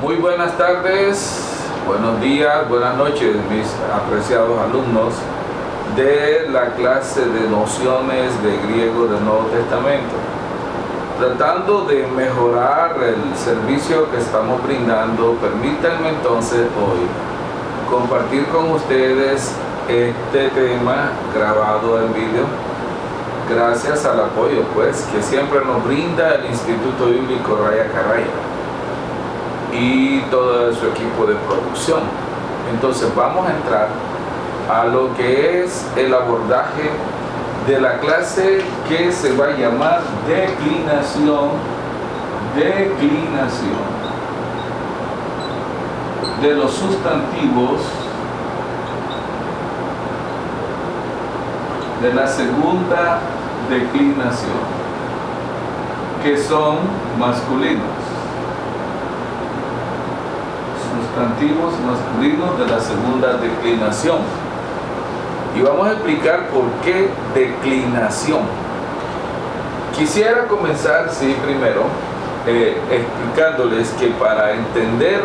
Muy buenas tardes, buenos días, buenas noches, mis apreciados alumnos de la clase de nociones de griego del Nuevo Testamento. Tratando de mejorar el servicio que estamos brindando, permítanme entonces hoy compartir con ustedes este tema grabado en vídeo, gracias al apoyo que siempre nos brinda el Instituto Bíblico Raya Carraya y todo su equipo de producción. Entonces vamos a entrar a lo que es el abordaje de la clase que se va a llamar declinación de los sustantivos de la segunda declinación, que son masculinos. Sustantivos masculinos de la segunda declinación. Y vamos a explicar por qué declinación. Quisiera comenzar, primero, explicándoles que para entender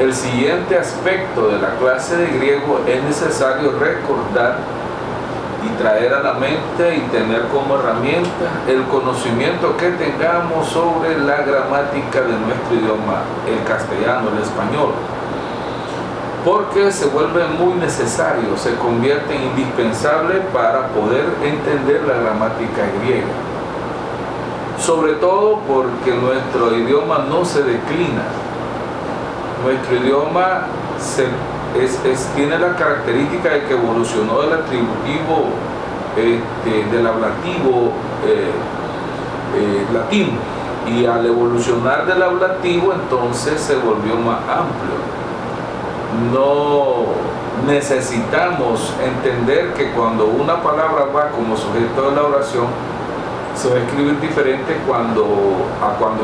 el siguiente aspecto de la clase de griego es necesario recordar y traer a la mente y tener como herramienta el conocimiento que tengamos sobre la gramática de nuestro idioma, el castellano, el español, porque se vuelve muy necesario, se convierte en indispensable para poder entender la gramática griega, sobre todo porque nuestro idioma no se declina. Nuestro idioma tiene la característica de que evolucionó del atributivo del ablativo latino, y al evolucionar del ablativo entonces se volvió más amplio. No necesitamos entender que cuando una palabra va como sujeto de la oración se va a escribir diferente cuando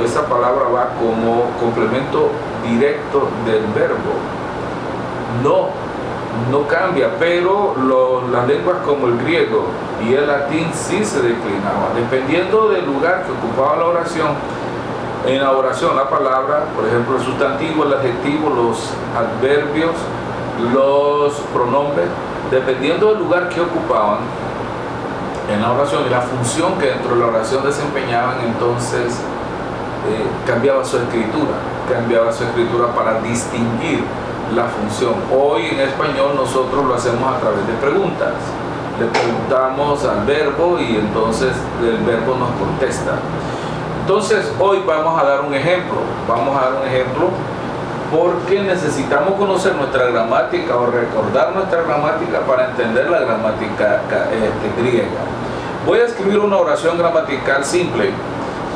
esa palabra va como complemento directo del verbo. No cambia, pero las lenguas como el griego y el latín sí se declinaban, dependiendo del lugar que ocupaba la oración. En la oración, la palabra, por ejemplo, el sustantivo, el adjetivo, los adverbios, los pronombres, dependiendo del lugar que ocupaban en la oración y la función que dentro de la oración desempeñaban, entonces cambiaba su escritura para distinguir la función. Hoy en español nosotros lo hacemos a través de preguntas. Le preguntamos al verbo y entonces el verbo nos contesta. Entonces hoy vamos a dar un ejemplo. Porque necesitamos conocer nuestra gramática o recordar nuestra gramática para entender la gramática griega. Voy a escribir una oración gramatical simple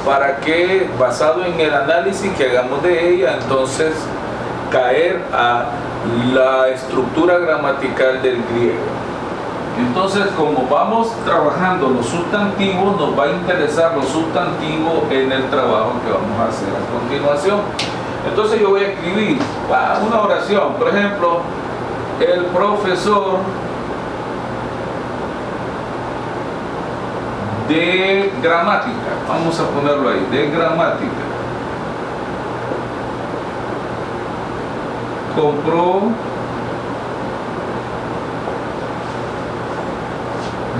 para que, basado en el análisis que hagamos de ella, entonces caer a la estructura gramatical del griego. Entonces, como vamos trabajando los sustantivos, nos va a interesar los sustantivos en el trabajo que vamos a hacer a continuación. Entonces yo voy a escribir una oración. Por ejemplo, el profesor de gramática, vamos a ponerlo ahí, de gramática, compró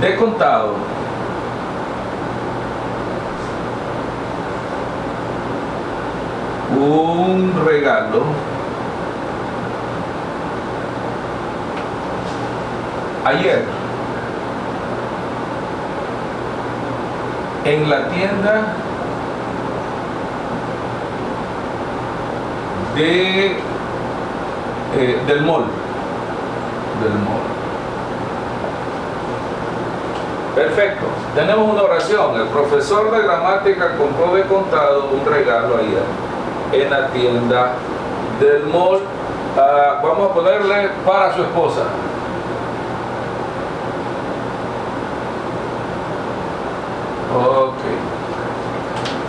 de contado un regalo ayer en la tienda del mall. Perfecto, tenemos una oración. El profesor de gramática compró de contado un regalo ayer en la tienda del mall. Vamos a ponerle para su esposa. Ok.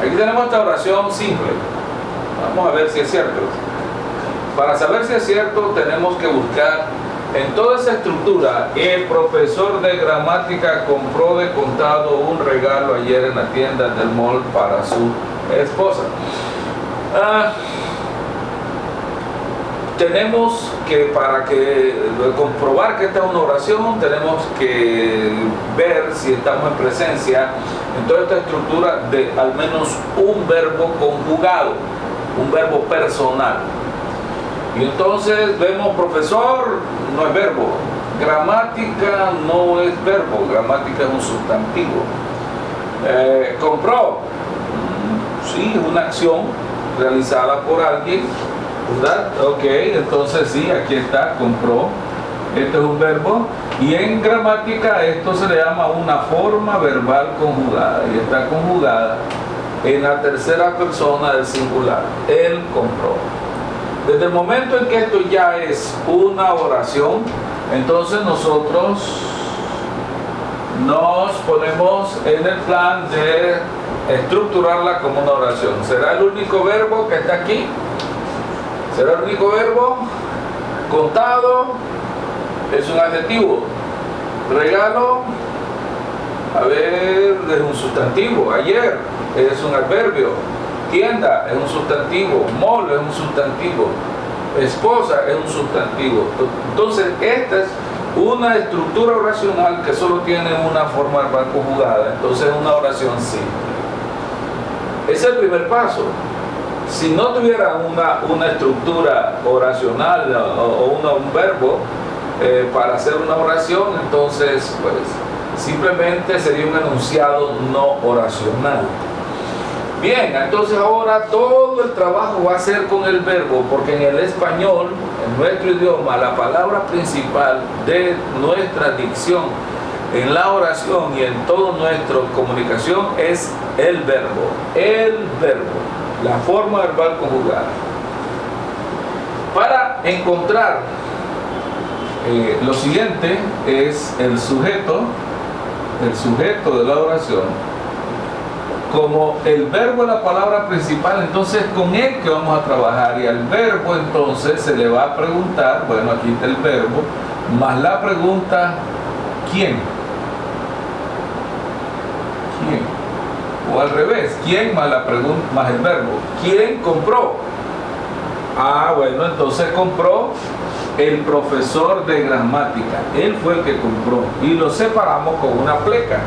Aquí tenemos esta oración simple. Vamos a ver si es cierto. Para saber si es cierto, tenemos que buscar en toda esa estructura. El profesor de gramática compró de contado un regalo ayer en la tienda del mall para su esposa. tenemos que, para comprobar que esta es una oración, tenemos que ver si estamos en presencia en toda esta estructura de al menos un verbo conjugado, un verbo personal. Y entonces vemos profesor, no es verbo, gramática no es verbo, gramática es un sustantivo. Compró, sí, es una acción realizada por alguien, ¿verdad? Ok, entonces sí, aquí está, compró. Esto es un verbo. Y en gramática esto se le llama una forma verbal conjugada. Y está conjugada en la tercera persona del singular. Él compró. Desde el momento en que esto ya es una oración, entonces nosotros nos ponemos en el plan de estructurarla como una oración. ¿Será el único verbo que está aquí? ¿Será el único verbo? Contado es un adjetivo. Regalo, a ver, es un sustantivo. Ayer es un adverbio. Tienda es un sustantivo. Mall es un sustantivo. Esposa es un sustantivo. Entonces, esta es una estructura oracional que solo tiene una forma verbal conjugada. Entonces, es una oración simple. Ese es el primer paso. Si no tuviera una estructura oracional o un verbo para hacer una oración, entonces pues simplemente sería un enunciado no oracional. Bien, entonces ahora todo el trabajo va a ser con el verbo, porque en el español, en nuestro idioma, la palabra principal de nuestra dicción en la oración y en toda nuestra comunicación es el verbo, la forma verbal conjugada. Para encontrar lo siguiente es el sujeto de la oración. Como el verbo es la palabra principal, entonces con él que vamos a trabajar, y al verbo entonces se le va a preguntar, bueno, aquí está el verbo, más la pregunta, ¿quién? ¿Quién? O al revés, ¿quién más la pregunta, más el verbo? ¿Quién compró? Ah, bueno, entonces compró el profesor de gramática. Él fue el que compró. Y lo separamos con una pleca.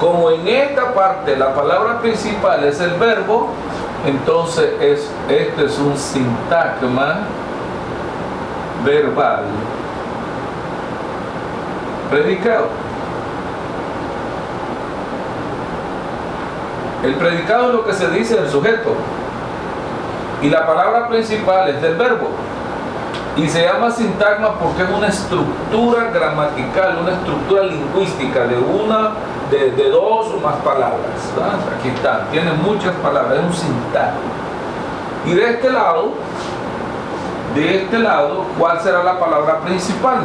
Como en esta parte la palabra principal es el verbo, entonces este es un sintagma verbal predicado. El predicado es lo que se dice del sujeto. Y la palabra principal es del verbo. Y se llama sintagma porque es una estructura gramatical, una estructura lingüística de dos o más palabras, ¿verdad? Aquí está, tiene muchas palabras, es un sintagma. Y de este lado, ¿cuál será la palabra principal?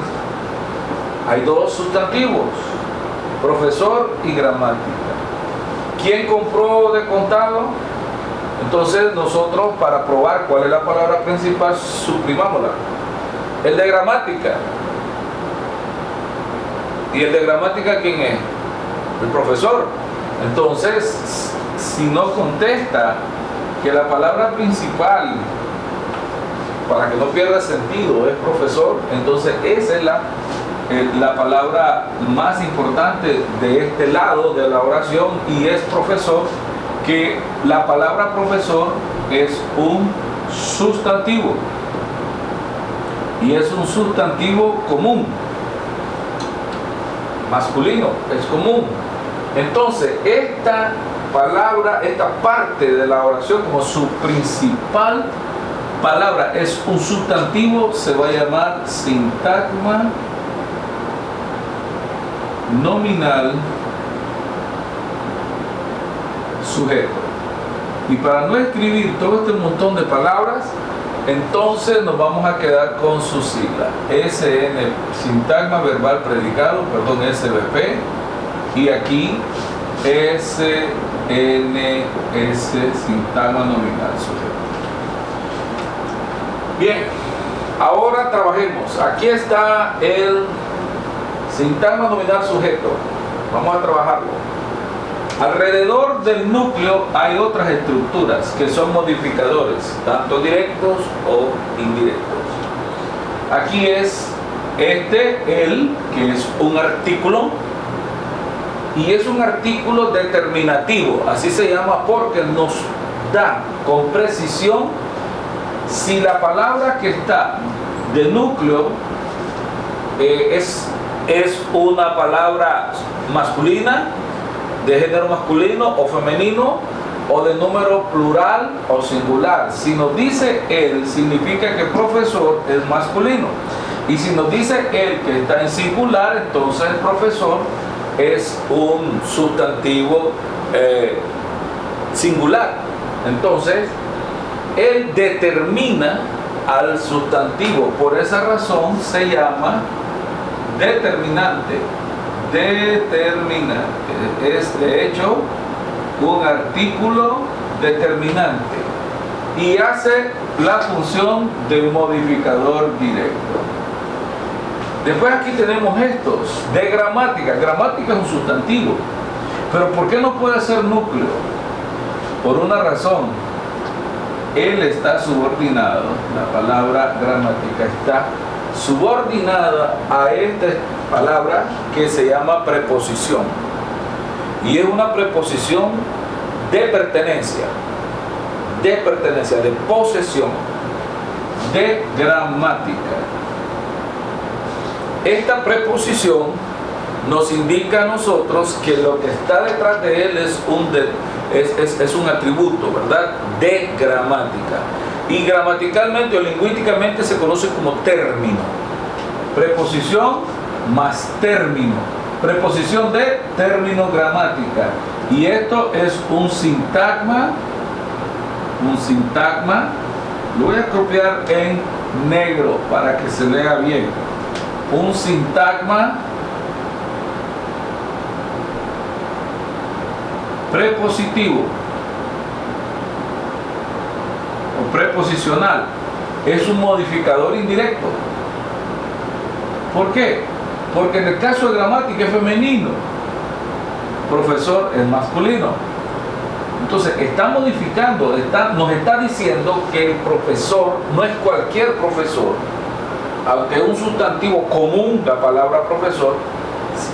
Hay dos sustantivos, profesor y gramática. ¿Quién compró de contado? Entonces nosotros, para probar cuál es la palabra principal, suprimámosla. El de gramática. ¿Y el de gramática quién es? El profesor. Entonces, si no contesta que la palabra principal, para que no pierda sentido, es profesor, entonces esa es la palabra más importante de este lado de la oración, y es profesor, que la palabra profesor es un sustantivo, y es un sustantivo común, masculino, es común. Entonces, esta palabra, esta parte de la oración, como su principal palabra es un sustantivo, se va a llamar sintagma nominal sujeto. Y para no escribir todo este montón de palabras, entonces nos vamos a quedar con su sigla SN, sintagma verbal predicado, perdón, SVP, y aquí SNS, sintagma nominal sujeto. Bien, ahora trabajemos. Aquí está el sintagma nominal sujeto. Vamos a trabajarlo. Alrededor del núcleo hay otras estructuras que son modificadores, tanto directos o indirectos. Aquí es el, que es un artículo, y es un artículo determinativo, así se llama porque nos da con precisión si la palabra que está de núcleo es una palabra masculina, de género masculino o femenino, o de número plural o singular. Si nos dice él, significa que profesor es masculino, y si nos dice él que está en singular, entonces el profesor es un sustantivo singular. Entonces él determina al sustantivo, por esa razón se llama determinante. Determinante es de hecho un artículo determinante y hace la función de modificador directo. Después aquí tenemos estos de gramática. Gramática es un sustantivo, pero ¿por qué no puede ser núcleo? Por una razón: él está subordinado, la palabra gramática está subordinada a esta palabra que se llama preposición, y es una preposición de pertenencia, de posesión, de gramática. Esta preposición nos indica a nosotros que lo que está detrás de él es un atributo, ¿verdad?, de gramática. Y gramaticalmente o lingüísticamente se conoce como término. Preposición más término. Preposición de término, gramática. Y esto es un sintagma. Un sintagma. Lo voy a copiar en negro para que se lea bien. Un sintagma prepositivo o preposicional. Es un modificador indirecto. ¿Por qué? Porque en el caso de gramática es femenino, profesor es masculino. Entonces está modificando, nos está diciendo que el profesor no es cualquier profesor, aunque es un sustantivo común la palabra profesor.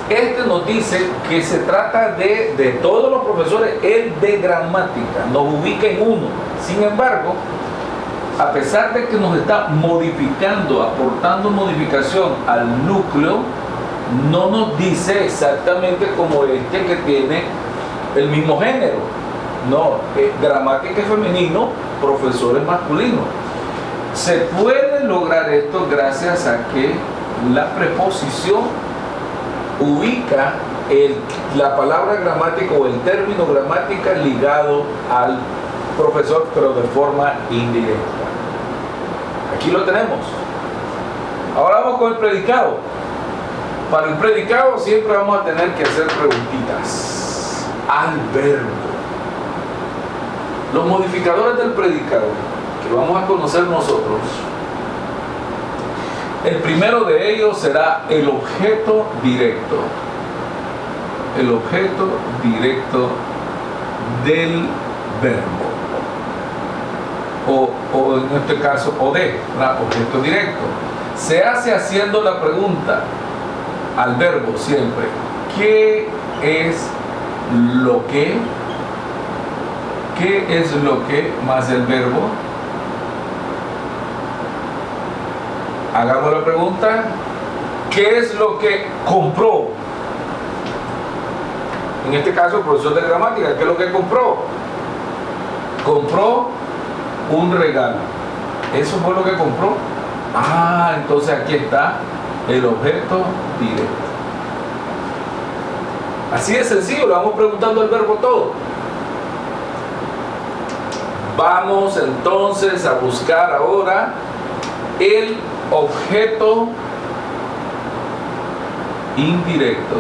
Este nos dice que se trata de todos los profesores, el de gramática, nos ubica en uno. Sin embargo, a pesar de que nos está modificando, aportando modificación al núcleo, no nos dice exactamente como este que tiene el mismo género. No, gramática es femenino, profesor es masculino. Se puede lograr esto gracias a que la preposición ubica la palabra gramática o el término gramática ligado al profesor, pero de forma indirecta. Aquí lo tenemos. Ahora vamos con el predicado. Para el predicado siempre vamos a tener que hacer preguntitas al verbo. Los modificadores del predicado, que vamos a conocer nosotros, el primero de ellos será el objeto directo. El objeto directo del verbo. O en este caso, objeto directo. Se hace haciendo la pregunta al verbo siempre: ¿qué es lo que? ¿Qué es lo que más el verbo? Hagamos la pregunta: ¿qué es lo que compró? En este caso, el profesor de gramática, ¿qué es lo que compró? Compró un regalo. ¿Eso fue lo que compró? Entonces aquí está el objeto directo. Así de sencillo, le vamos preguntando al verbo todo. Vamos entonces a buscar ahora el objeto indirecto.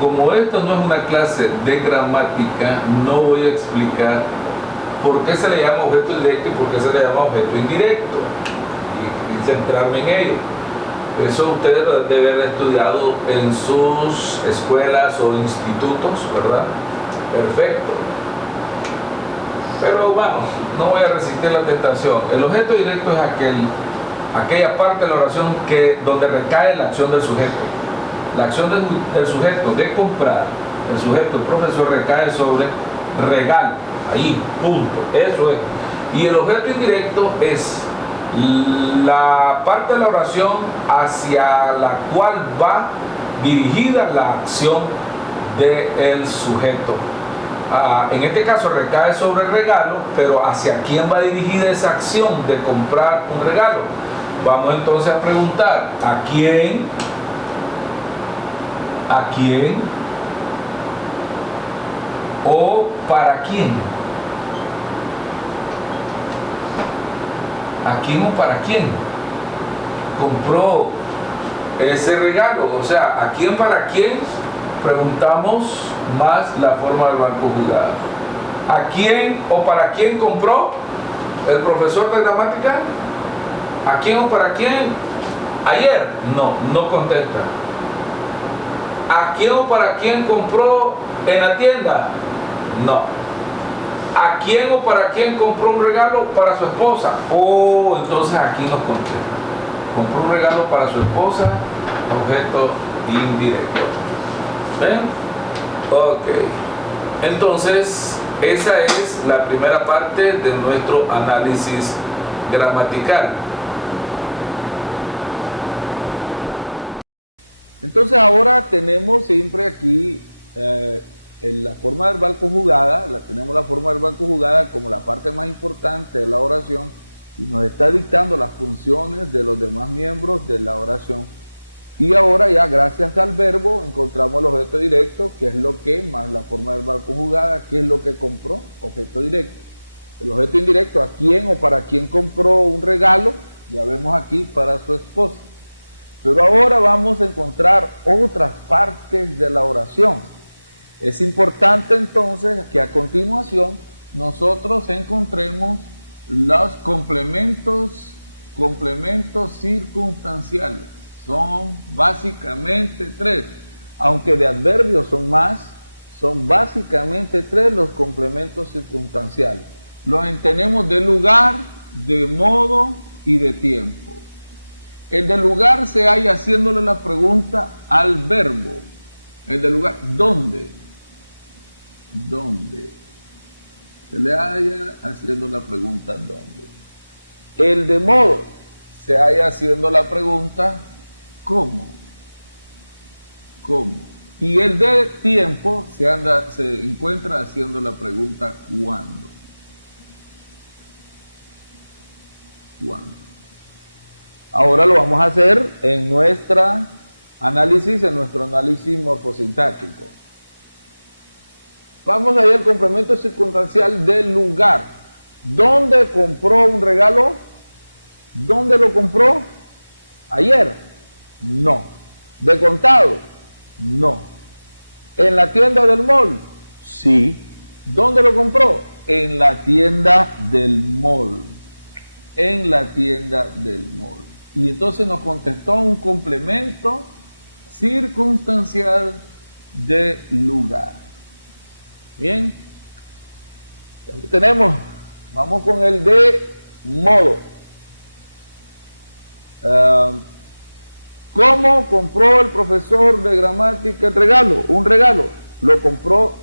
Como esto no es una clase de gramática, no voy a explicar por qué se le llama objeto directo y por qué se le llama objeto indirecto, y centrarme en ello. Eso ustedes lo deben haber estudiado en sus escuelas o institutos, ¿verdad? Perfecto. Pero bueno, no voy a resistir la tentación. El objeto directo es aquella parte de la oración donde recae la acción del sujeto. La acción del sujeto de comprar, el sujeto, el profesor, recae sobre regalo. Ahí, punto. Eso es. Y el objeto indirecto es la parte de la oración hacia la cual va dirigida la acción del sujeto. En este caso recae sobre el regalo, pero ¿hacia quién va dirigida esa acción de comprar un regalo? Vamos entonces a preguntar, ¿a quién? ¿A quién? ¿O para quién? ¿A quién o para quién compró ese regalo? O sea, ¿a quién para quién? Preguntamos más la forma del verbo conjugada. ¿A quién o para quién compró el profesor de gramática? ¿A quién o para quién? ¿Ayer? No contesta. ¿A quién o para quién compró en la tienda? No. ¿A quién o para quién compró un regalo para su esposa? Oh, entonces aquí nos contesta. Compró un regalo para su esposa, objeto indirecto. ¿Ven? Ok. Entonces, esa es la primera parte de nuestro análisis gramatical. Entonces ahora tenemos siempre aquí en la forma verbal conjugada, tenemos la forma verbal conjugada como la parte más importante de la oración y nos está dictando las funciones de los demás miembros de la oración. Y ahora ya gracias al verbo encontramos el objeto directo, que es lo que, más la forma verbal conjugada, que es lo que compró, objeto directo. El objeto indirecto, a quién o para quién compró un regalo, ya vemos aquí para su esposa. Pero ahora vamos a encontrar otras partes de la oración. Es importante entonces que a continuación nosotros encontremos los complementos circunstanciales. Son básicamente tres, aunque de adverbios son más, son básicamente tres los complementos circunstanciales. Los entendemos de lugar, de modo y de tiempo. El de lugar se halla haciéndole la pregunta al verbo. El de lugar, ¿dónde? ¿Dónde? Se le halla haciendo la pregunta ¿dónde? El de modo se halla haciendo la pregunta ¿cómo? ¿Cómo? Y el de tiempo se encuentra haciendo la pregunta ¿cuándo? ¿Cuándo? Ahora lo vamos a hacer en nuestro análisis morfosintáctico. Vamos a ver el complemento circunstancial del lugar. ¿Dónde compró un regalo? ¿Dónde lo compró? ¿Ayer? No. ¿De contado? No. ¿En la tienda del mall? Sí. ¿Dónde lo compró? En la tienda del mall. En la tienda del mall. Y entonces nos contestó un complemento circunstancial de lugar. Bien, ya lo tenemos. Vamos con el de modo. ¿Cómo compró el profesor de gramática el regalo? Un regalo. Lo compró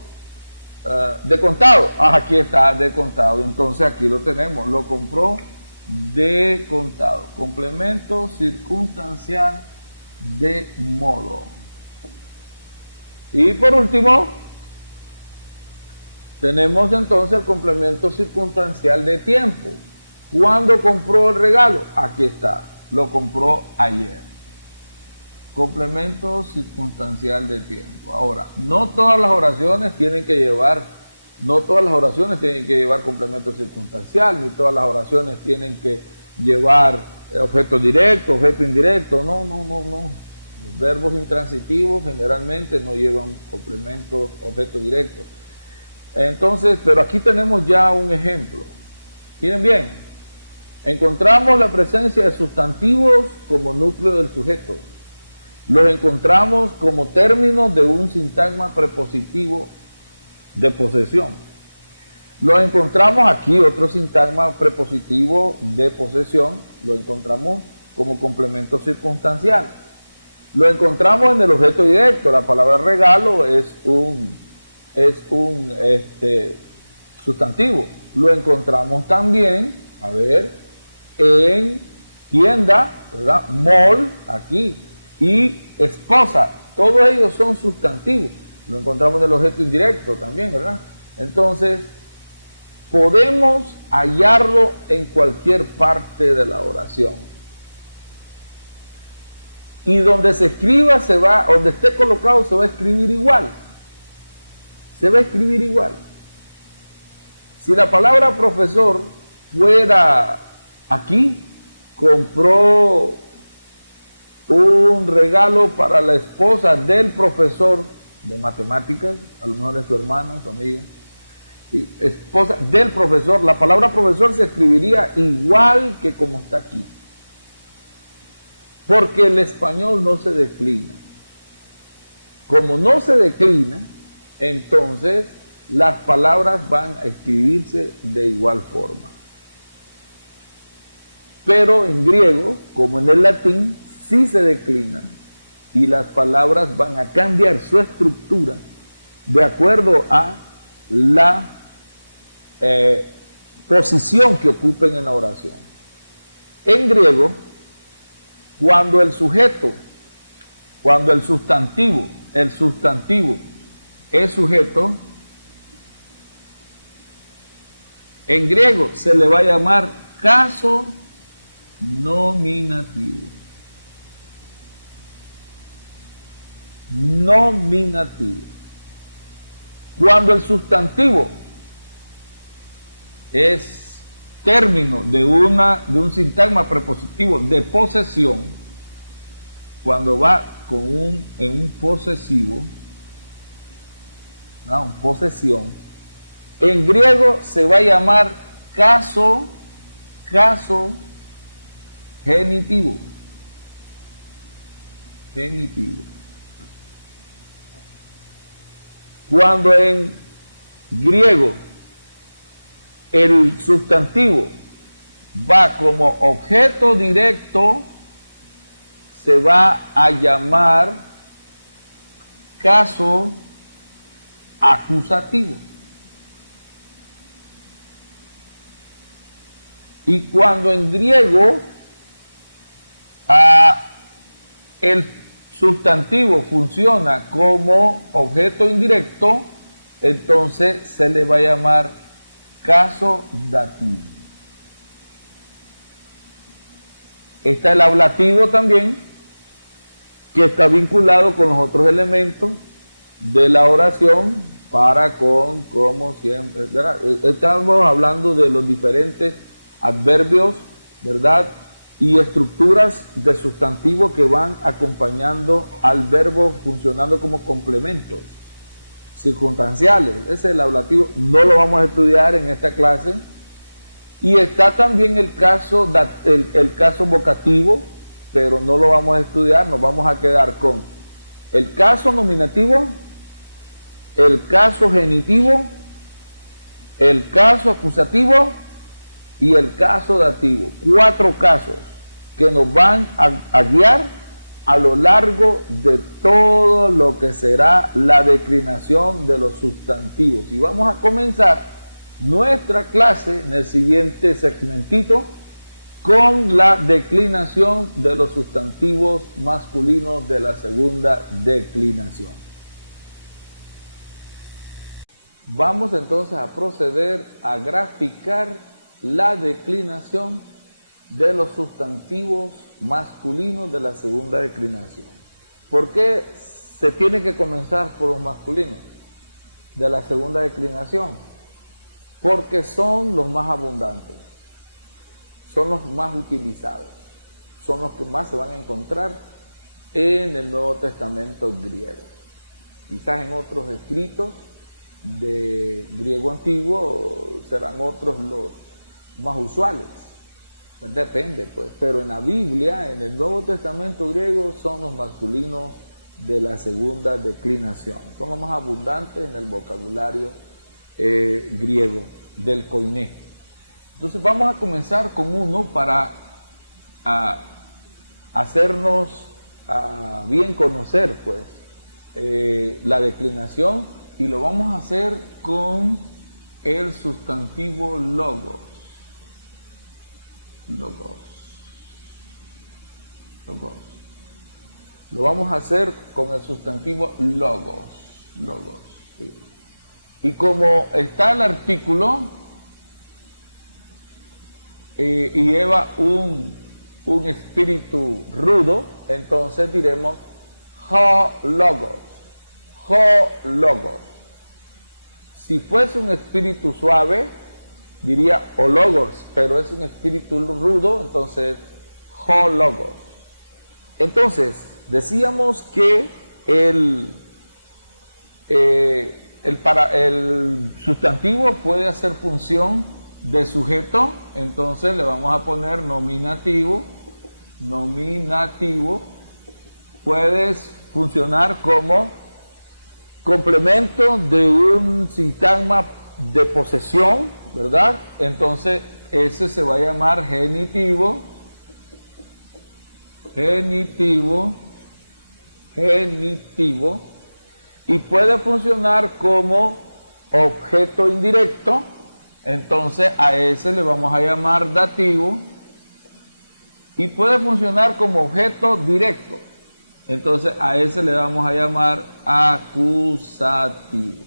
de contado. Aquí está, de contado. Entonces aquí lo tenemos. Lo compró de contado. Complemento circunstancial de modo. Y por último, tenemos entonces el complemento circunstancial de tiempo. ¿Cuándo compró el regalo? Aquí está. Lo compró ayer. Complemento circunstancial de tiempo. Ahora, no todas las oraciones tienen que llevar complemento circunstancial, ni todas las oraciones tienen que llevar objeto directo, objeto indirecto. No. Los verbos intransitivos generalmente no llevan complemento objeto directo. Entonces, pero aquí tenemos ya un ejemplo. Miren bien, encontramos la presencia de sustantivos como núcleo del sujeto. Los encontramos como términos de un sintagma prepositivo de posesión. Lo encontramos aquí, otro sintagma prepositivo de posesión, lo encontramos como complemento circunstancial. Lo encontramos en el objeto directo. La palabra regalo es un sustantivo. Lo encontramos también, a ver, en tienda, ¿verdad? Mall, aquí, y esposa. Todos ellos son sustantivos. Lo encontramos en el objeto indirecto también, ¿verdad? Entonces, podemos hallarlo en cualquier parte de la oración. Y donde se escriba, donde esté colocado, se va a escribir igual. Se va a escribir igual. Si la palabra profesor fuera aquí, compró un regalo para la esposa del profesor de matemáticas, a lo mejor es su hermana, su amiga, y esposa del profesor, la palabra profesor se escribiría igual que como está aquí. Porque el español no se declina. Como no se declina, entonces las palabras van a escribirse de igual forma. Pero en griego, como en el latín, sí se declina y las palabras van a cambiar su estructura de acuerdo a la posición que ocupen en la oración. En griego, cuando el sustantivo es sujeto, en griego se le va a llamar caso nominativo. Nominativo. Cuando el sustantivo es término de un sintagma prepositivo de posesión, cuando va en un posesivo, ¿no? Posesión, en griego se va a llamar caso genitivo. Cuando en griego el sustantivo va como objeto directo, se va a llamar caso acusativo. Y cuando en griego el sustantivo funciona como objeto indirecto, entonces se le va a llamar caso dativo. Está el ablativo también, que está vinculado con los otros elementos de la oración para con, como siempre, ¿verdad? Estamos hablando de los diferentes adverbios, ¿verdad? Y estructuras de sustantivo que van acompañando al verbo funcionando como complementos circunstanciales. Ese es el ablativo, no lo vamos a estudiar en esta clase. Y está también el caso vocativo, pero no lo vamos a estudiar, nos vamos a quedar con el caso nominativo, el caso genitivo, el caso acusativo y el caso dativo. 4 casos que nos van a guiar a lo largo de todo lo que será la declinación de los sustantivos. Y vamos a comenzar nuestra clase en el siguiente segmentito con la declinación de los sustantivos masculinos de la segunda declinación. Vamos entonces a proceder a graficar la declinación de los sustantivos masculinos de la segunda declinación. ¿Por qué se tiene que comenzar por los masculinos de la segunda declinación? Porque son los más abundantes, son los más utilizados, son los que más se van a encontrar en el Nuevo Testamento griego. Quizás en otros escritos de griego antiguo serán otros los más usuales, depende pues, pero en la Biblia, en el Nuevo Testamento griego, son los masculinos de la segunda declinación. Son los más abundantes en el vocabulario griego del koiné. Entonces vamos a comenzar con uno para hacernos bien conocer pues la declinación, y lo vamos a hacer con el sustantivo logos. Logos. Lo vamos a hacer con el sustantivo logos. Logos. Sí. Y como está el artículo y lleva un espíritu rudo, entonces diremos ho logos. Ho logos. Si fuese un espíritu suave, diría o logos, pero es un espíritu rudo, entonces ho logos. Entonces, decíamos que el sustantivo puede hacer función de sujeto, entonces le vamos a poner nominativo. Nominativo puede funcionar como complemento de un sintagma de posesión, ¿verdad? Entonces ese se va a llamar genitivo. Genitivo. Y puede funcionar como objeto indirecto, entonces a ese le vamos a llamar dativo. Y puede funcionar como objeto directo, entonces a ese le vamos a llamar acusativo.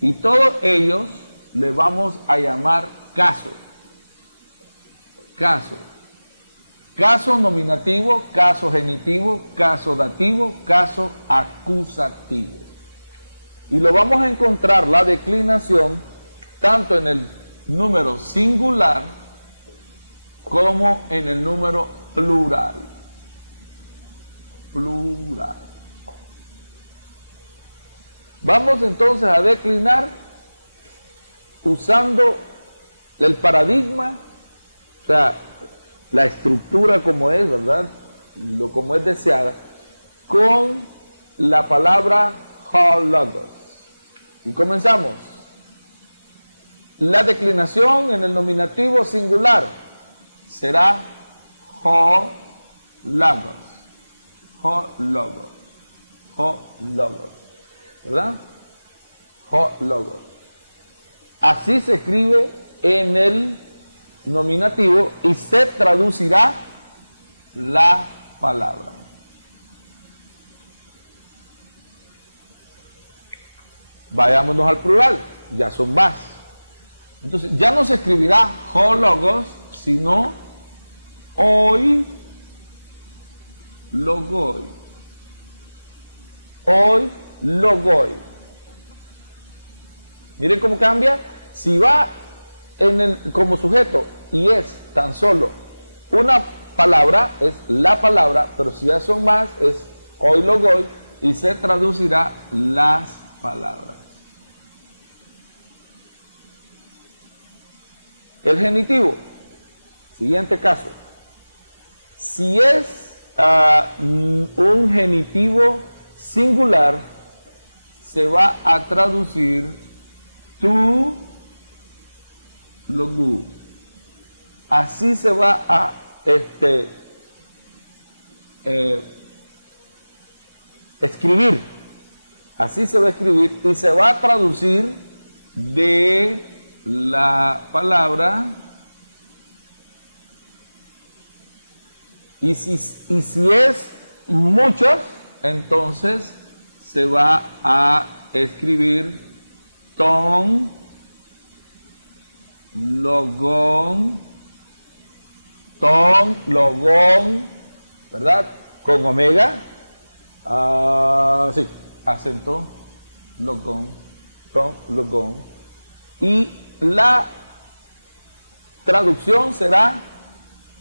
Y todos ellos le vamos a llamar caso. Caso nominativo, caso genitivo, caso dativo, caso acusativo. Y lo vamos a encontrar la declinación tanto en el número singular como en el número plural. Plural. Vamos entonces a declinar usando el paradigma, o sea, la estructura como es, ¿verdad? Como es deseada, con la palabra ho logos. Y comenzamos. La declinación en el nominativo singular será ho logos. Ho logos. Ho logos. ¿Verdad? Ho logos. Así se escribe en el nominativo y se traducirá la palabra. Vayámonos al plural, ya son más. Entonces ya no se escribirá ho logos, sino hoy logoi. Hoy logoi. Miren cómo cambia. Si va como sujeto y es tan solo una palabra, es la palabra, pero si ya son más, es hoy logoi y se traducirá las palabras. El genitivo, siguiente caso. Si es un genitivo singular, se va a traducir tu logu. Así se va a escribir. Así se va a escribir y se va a traducir de la palabra. Y si es muchas, entonces se va a escribir ton, logón, ¿verdad? Con omega, sí, acento, logón, ton, logón. Y la traducción será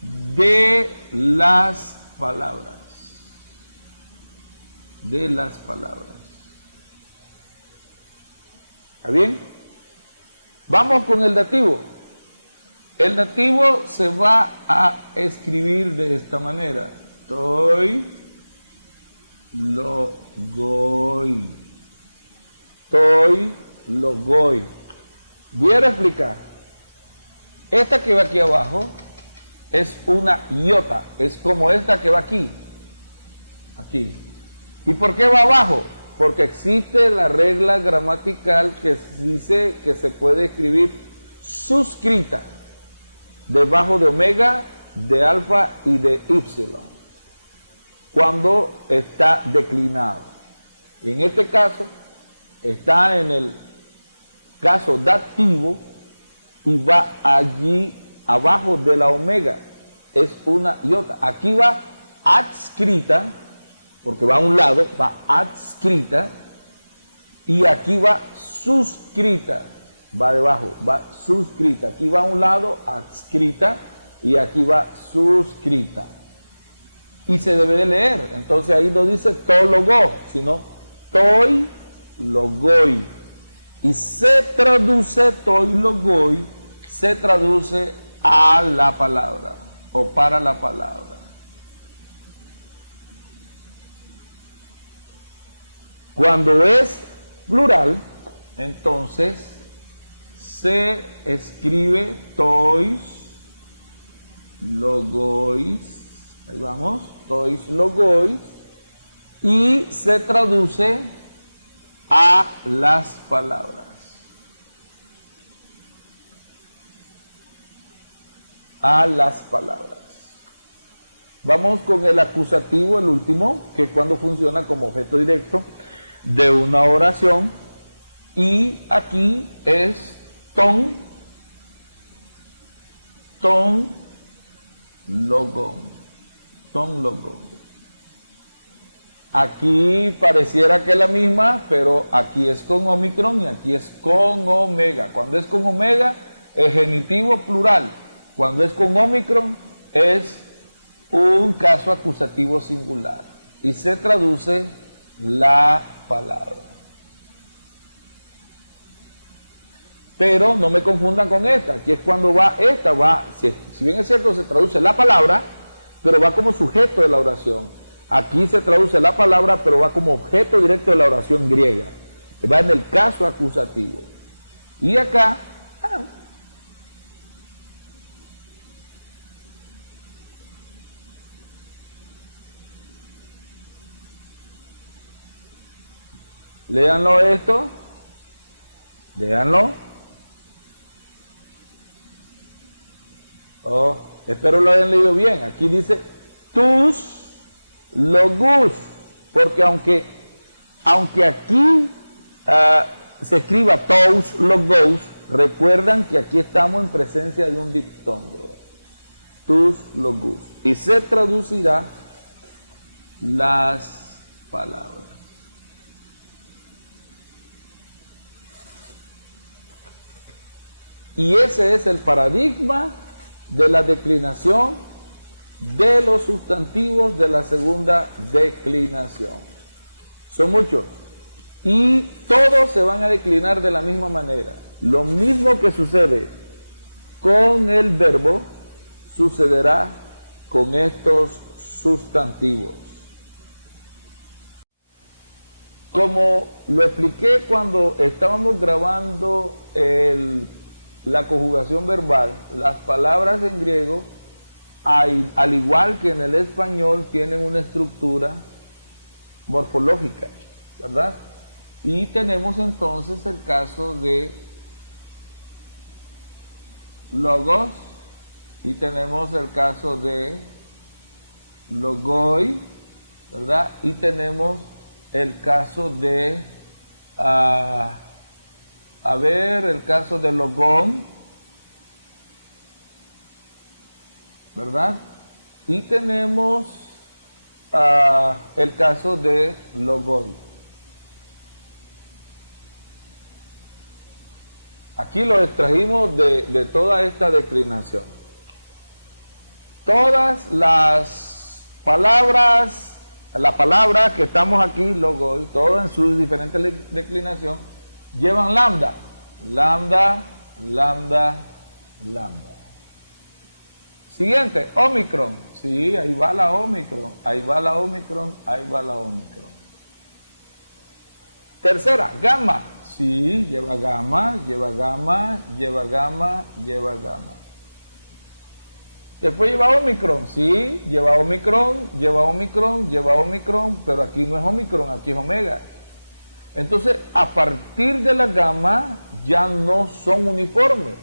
de las palabras. De las palabras. ¿Está bien? Vamos con el dativo. El dativo se va a escribir de esta manera. Toi, goy. Toi, lo goy. Voy a explicar. Esta que va aquí abajo es una iota, es como esta que va aquí. Aquí. ¿Y por qué va abajo? Porque existe la regla gramatical que dice que se puede escribir suscrita debajo de omega, de alfa y de ipsilon cuando está declinado. Y en este caso está en el caso dativo y va allí abajo de la omega. Es una iota. Aquí va adscrita, porque va a un lado, va adscrita, y aquí va suscrita, va debajo, va suscrita. Aquí va a un lado adscrita y aquí va suscrita. Y se debe de leer. Entonces ahí no dice to logo, sino toi logoi. Y se traduce toi logoi, se traduce a la palabra o para la palabra. Cuando es plural, entonces se escribe tois logois, ahí vamos, tois logois, y se traduce a las palabras. A las palabras. Vamos con el acusativo, el último, que es cuando funciona como objeto directo de una oración, y aquí es ton logon. Aquí pareciera que es la misma, pero aquí es con omicron y aquí es con omega. Cuando es con omega es genitivo plural. Cuando es con omicron es un caso acusativo singular y se traduce la palabra. Pero no me confundan con esta. Aquí es cuando va, esta va, si bien es cierto, se traduce la palabra, pero va como sujeto de la oración. Aquí se traduce la palabra, pero va como objeto directo de la oración griega. Va en el caso acusativo. Y acá, léanlo esto, léanlo. Oh, espero lo hayan leído bien. Aquí dice tus logus, porque aunque aquí se escriba tous logos, recuerdan que aquí estamos en presencia de un diptongo. Tus logus. Y se traducirá las palabras. Y ese es el paradigma de la declinación de los sustantivos de la segunda declinación. Son muchos. Y todos se van a declinar de la misma manera. Lo mismo que sucede con el verbo, sucederá con estos sustantivos. Como lo expliqué cuando estábamos grabando la conjugación verbal, las palabras en griego, al igual que en el español, tienen una estructura morfológica, ¿verdad? Y tenemos entonces el caso de logos y tenemos el caso de logoi, ¿verdad? Y tenemos el caso de el caso de logón, ¿verdad? Y tenemos el caso de logoi. Aquí lo extrajimos de toda esta declinación. Todas las palabras, la palabra que estamos aquí, logoi, todas en sus diferentes declinación, llevan lambda, lambda, lambda, lambda. Siguiente, omicron. Sí, ahí va la omicron, ahí va la omicron, ahí va la omicron. Tercera, gamma. Sí, lleva gamma, lleva gamma, lleva gamma, lleva gamma. Después lleva Omicron, sí, lleva Omicron, lleva Omicron, lleva Omicron, pero aquí no es Omicron, aquí es Omega. Entonces, a partir de la gamma ya no son uniformes.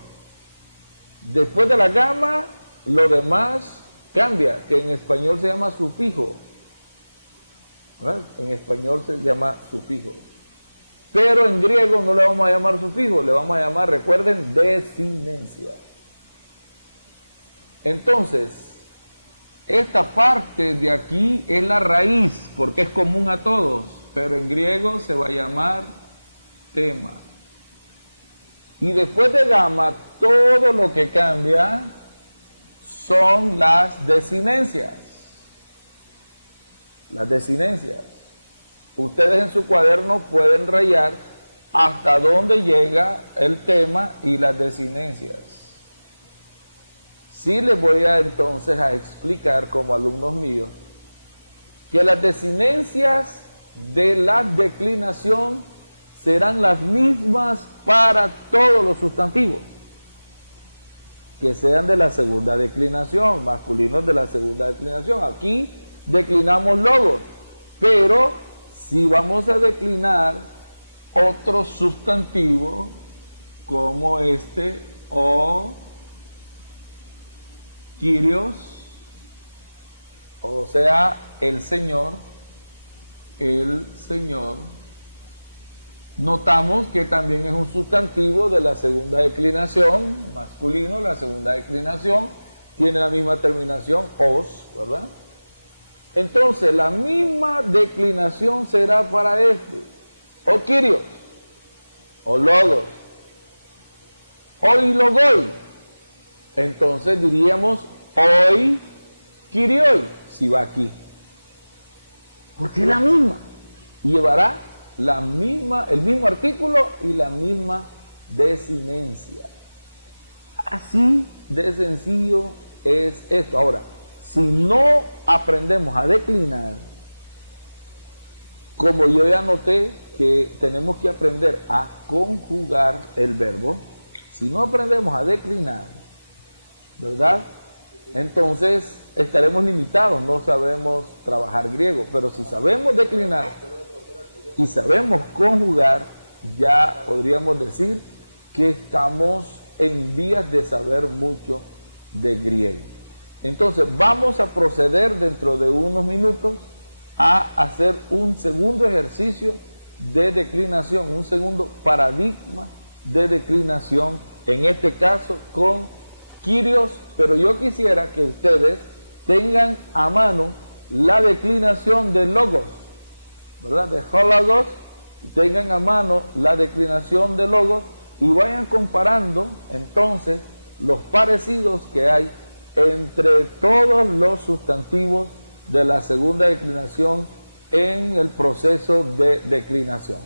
Después de la gamma, lo demás cambia, que en español se llama sufijo. ¿Verdad? En español se llama sufijo. Pero en griego no le vamos a llamar sufijo, le vamos a llamar, recuerden, desinencia. Entonces, esta parte de aquí es la raíz, porque es común a todos, pero en griego se va a llamar tema. Y después de gamma, todo lo que cambia son las desinencias. Las desinencias. Ustedes en su cuaderno pueden rayar hasta dónde llega el tema y las desinencias. Sí les voy a entonces a explicar como alumnos míos que las desinencias de la declinación serán las mismas para todos los sustantivos que sean de la segunda declinación, masculinos de la segunda declinación. Aquí declinamos logos, pero si vamos a declinar otro sustantivo como este o Kyrios, o sea, el Señor, notamos que también es un sustantivo de la segunda declinación, masculino, la segunda declinación, tiene la misma terminación, os, ¿verdad? Entonces, la misma declinación será para este, o Kyrios, o logos, o logoi. Entonces diríamos hoy Kyrioi, si va aquí. Porque es la misma. Y llevará la misma, el mismo artículo y la misma desinencia. Así de sencillo es esto. Ahora, si no aprendemos a declinar, como yo ya noté que tenemos que aprender a conjugar el verbo, si no aprendemos a declinar, ¿verdad? Entonces estaremos limitados, no sabemos trabajar griego, pero si sabemos declinar y sabemos conjugar, ya podríamos decir que estamos en vías de saber mucho de griego. Entonces vamos a proceder dentro de unos minutos a hacer un segundo ejercicio de declinación, un segundo paradigma de declinación, en este caso con Kyrios, pero yo quisiera que ustedes tengan a mano la declinación de logos, ¿verdad? De hologos, tengan a mano la declinación de logos y vayan comparando entonces los parecidos que hay entre todos los sustantivos de la segunda declinación en el proceso de declinación.